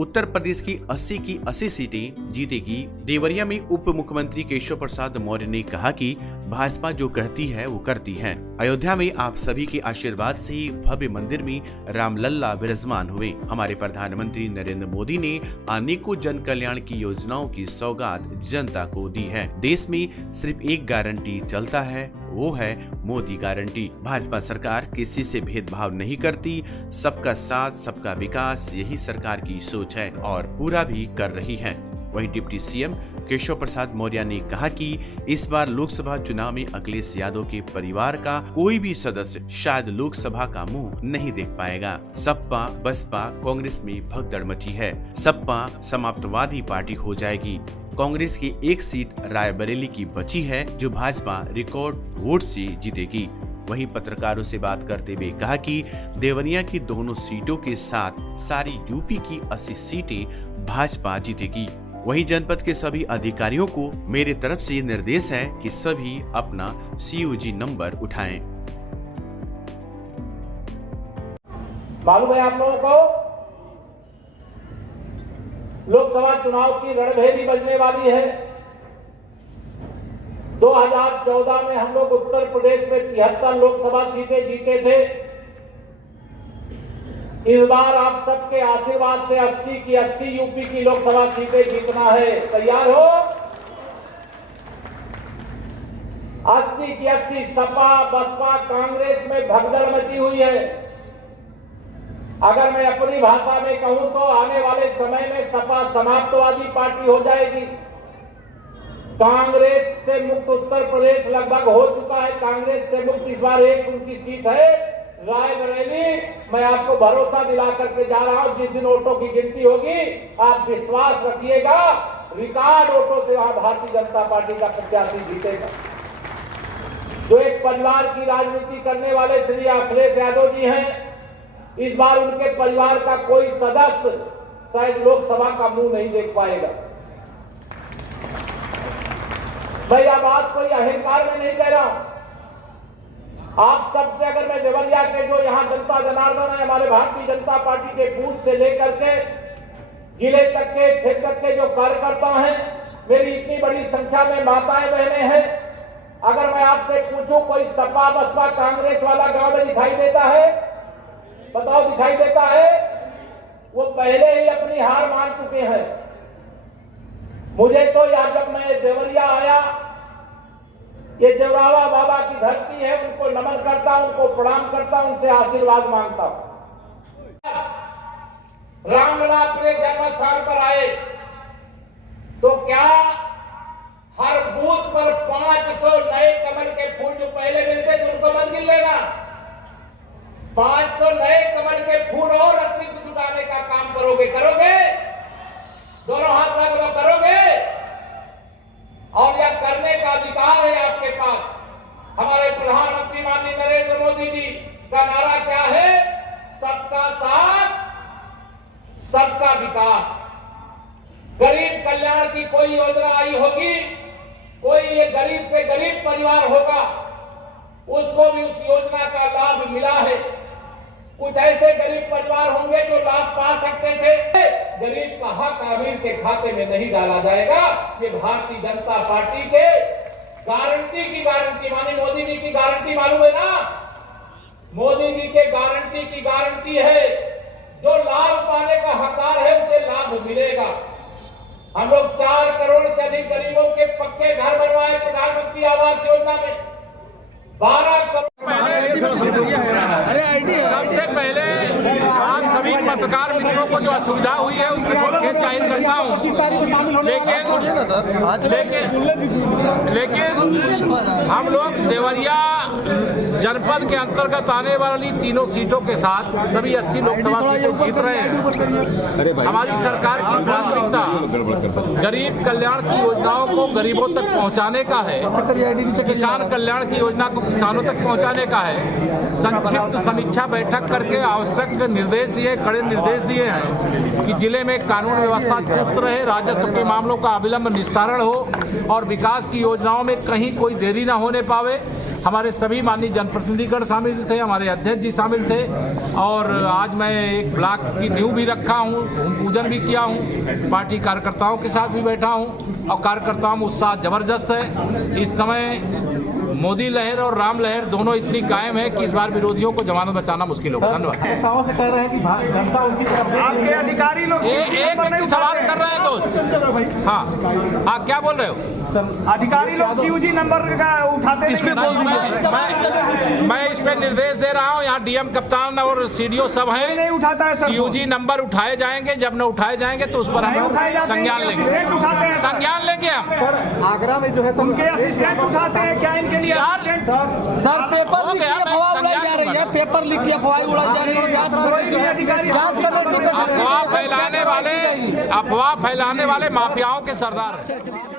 उत्तर प्रदेश की 80 की 80 सीटें जीतेगी। देवरिया में उप मुख्यमंत्री केशव प्रसाद मौर्य ने कहा कि भाजपा जो कहती है वो करती है। अयोध्या में आप सभी के आशीर्वाद से भव्य मंदिर में रामलल्ला विराजमान हुए। हमारे प्रधानमंत्री नरेंद्र मोदी ने अनेकों जन कल्याण की योजनाओं की सौगात जनता को दी है। देश में सिर्फ एक गारंटी चलता है, वो है मोदी गारंटी। भाजपा सरकार किसी से भेदभाव नहीं करती, सबका साथ सबका विकास यही सरकार की सोच है और पूरा भी कर रही है। वहीं डिप्टी सीएम केशव प्रसाद मौर्य ने कहा कि इस बार लोकसभा चुनाव में अखिलेश यादव के परिवार का कोई भी सदस्य शायद लोकसभा का मुंह नहीं देख पाएगा। सपा बसपा कांग्रेस में भगदड़ मची है। सपा समाप्तवादी पार्टी हो जाएगी। कांग्रेस की एक सीट रायबरेली की बची है जो भाजपा रिकॉर्ड वोट से जीतेगी। वहीं पत्रकारों से बात करते हुए कहा कि देवरिया की दोनों सीटों के साथ सारी यूपी की 80 सीटें भाजपा जीतेगी। वहीं जनपद के सभी अधिकारियों को मेरे तरफ से ये निर्देश है कि सभी अपना CUG नंबर उठाएं। मालूम है आप लोगों को, लोकसभा चुनाव की रणभेरी बजने वाली है। 2014 में हम लोग उत्तर प्रदेश में 73 लोकसभा सीटें जीते थे। इस बार आप सबके आशीर्वाद से 80 की 80 यूपी की लोकसभा सीटें जीतना है। तैयार हो? 80 की 80 सपा बसपा कांग्रेस में भगदड़ मची हुई है। अगर मैं अपनी भाषा में कहूं तो आने वाले समय में सपा समाप्तवादी पार्टी हो जाएगी। कांग्रेस से मुक्त उत्तर प्रदेश लगभग हो चुका है। कांग्रेस से मुक्त इस बार एक उनकी सीट है रायबरेली। मैं आपको भरोसा दिला करके जा रहा हूं, जिस दिन वोटों की गिनती होगी आप विश्वास रखिएगा, रिकॉर्ड वोटों से वहां भारतीय जनता पार्टी का प्रत्याशी जीतेगा। जो एक परिवार की राजनीति करने वाले श्री अखिलेश यादव जी हैं, इस बार उनके परिवार का कोई सदस्य शायद लोकसभा का मुंह नहीं देख पाएगा। मैं यह बात कोई अहंकार में नहीं कह रहा हूं। आप सबसे अगर मैं देवरिया के जो यहाँ जनता जनार्दन है, हमारे भारतीय जनता पार्टी के बूथ से लेकर के जिले तक के क्षेत्र के जो कार्यकर्ता हैं, मेरी इतनी बड़ी संख्या में माताएं बहनें हैं, अगर मैं आपसे पूछूं कोई सपा बसपा कांग्रेस वाला गांव में दिखाई देता है? बताओ, दिखाई देता है? वो पहले ही अपनी हार मान चुके हैं। मुझे तो याद, जब मैं देवरिया आया, ये देवरावा बाबा की धरती है, उनको नमन करता हूं, उनको प्रणाम करता हूं, उनसे आशीर्वाद मांगता हूं। रामलला अपने जन्म स्थान पर आए तो क्या हर बूथ पर 500 नए कमल के फूल जो पहले मिलते थे उनको मत गिन लेना। 500 नए कमल के फूल और अतिरिक्त जुटाने का काम करोगे? दोनों हाथ रख लो, करोगे? और यह करने का अधिकार है आपके पास। हमारे प्रधानमंत्री माननीय नरेंद्र मोदी जी का नारा क्या है? सबका साथ सबका विकास। गरीब कल्याण की कोई योजना आई होगी, कोई ये गरीब से गरीब परिवार होगा, उसको भी उस योजना का लाभ मिला है। कुछ ऐसे गरीब परिवार होंगे जो लाभ पा सकते थे, गरीब का हक अमीर के खाते में नहीं डाला जाएगा। ये भारतीय जनता पार्टी के गारंटी की गारंटी, मानी मोदी जी की गारंटी मालूम है ना? मोदी जी के गारंटी की गारंटी है। जो लाभ पाने का हकदार है उसे लाभ मिलेगा। हम लोग 4 करोड़ से अधिक गरीबों के पक्के घर बनवाए प्रधानमंत्री आवास योजना में। 12 करोड़। सबसे पहले आप सभी पत्रकार मित्रों को जो असुविधा हुई है उसकी मैं जाहिर करता हूँ, लेकिन हम लोग देवरिया जनपद के अंतर्गत आने वाली तीनों सीटों के साथ सभी 80 लोकसभा सीटें जीत रहे हैं। हमारी सरकार की प्राथमिकता गरीब कल्याण की योजनाओं को गरीबों तक पहुंचाने का है, किसान कल्याण की योजना को किसानों तक पहुंचाने का है। संक्षिप्त समीक्षा बैठक करके आवश्यक निर्देश दिए, कड़े निर्देश दिए हैं कि जिले में कानून व्यवस्था चुस्त रहे, राजस्व के मामलों का अविलंब निस्तारण हो और विकास की योजनाओं में कहीं कोई देरी न होने पावे। हमारे सभी माननीय जनप्रतिनिधिगण शामिल थे, हमारे अध्यक्ष जी शामिल थे और आज मैं एक ब्लॉक की नींव भी रखा हूँ, भूमि पूजन भी किया हूँ, पार्टी कार्यकर्ताओं के साथ भी बैठा हूँ और कार्यकर्ताओं में उत्साह जबरदस्त है। इस समय मोदी लहर और राम लहर दोनों इतनी कायम है कि इस बार विरोधियों को जमानत बचाना मुश्किल होगा। धन्यवाद। से कह रहे हैं कि आपके अधिकारी लोग एक सवाल कर रहे हैं दोस्त। हाँ, क्या बोल रहे हो? अधिकारी लोग सीयूजी नंबर का उठाते मैं इस पे निर्देश दे रहा हूँ। यहाँ डीएम कप्तान और सीडीओ सब हैं, नहीं उठाता है। सीयूजी नंबर उठाए जाएंगे, जब न उठाए जाएंगे तो उस पर हम संज्ञान लेंगे। संज्ञान लेंगे हम। आगरा में जो है उनके असिस्टेंट उठाते हैं क्या इनके लिए? सर पेपर लिख के अफवाह उड़ाई जा रही है, पेपर लिख के अफवाह उड़ाई जा रही है। अफवाह फैलाने वाले माफियाओं के सरदार हैं।